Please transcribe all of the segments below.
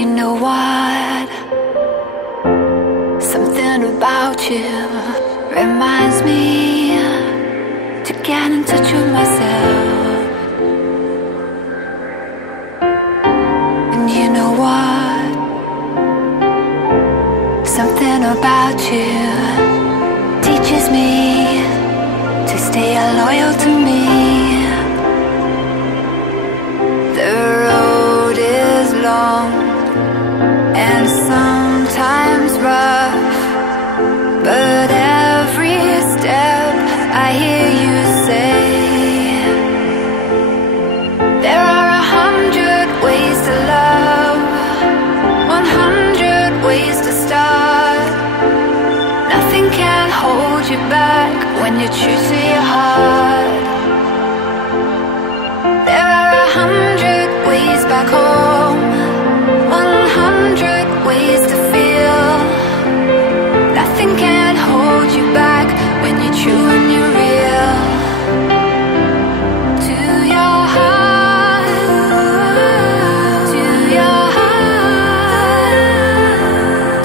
you know what? Something about you reminds me to get in touch with myself. And you know what? Something about you teaches me to stay loyal to me. The road is long and sometimes rough, but every step I hear you say, there are 100 ways to love, 100 ways to start. Nothing can hold you back when you choose to your heart. There are 100 ways back home, 100 ways to feel. Nothing can hold you back when you're true and you're real. To your heart, to your heart,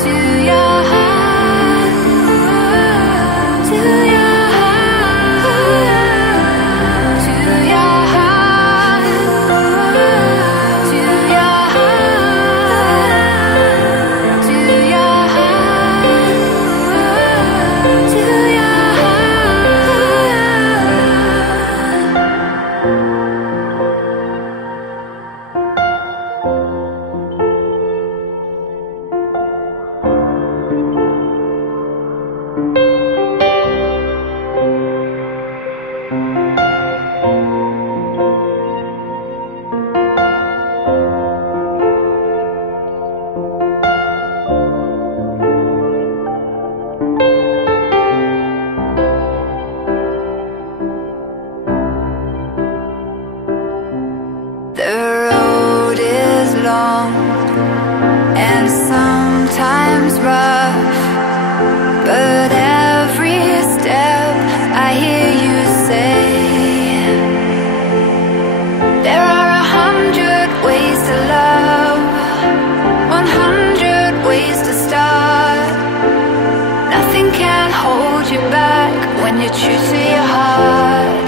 to your heart, to your heart, to your heart, to your heart, to your heart, to your The road is long and sometimes rough, but every step I hear you say, there are 100 ways to love, 100 ways to start. Nothing can hold you back when you choose to your heart.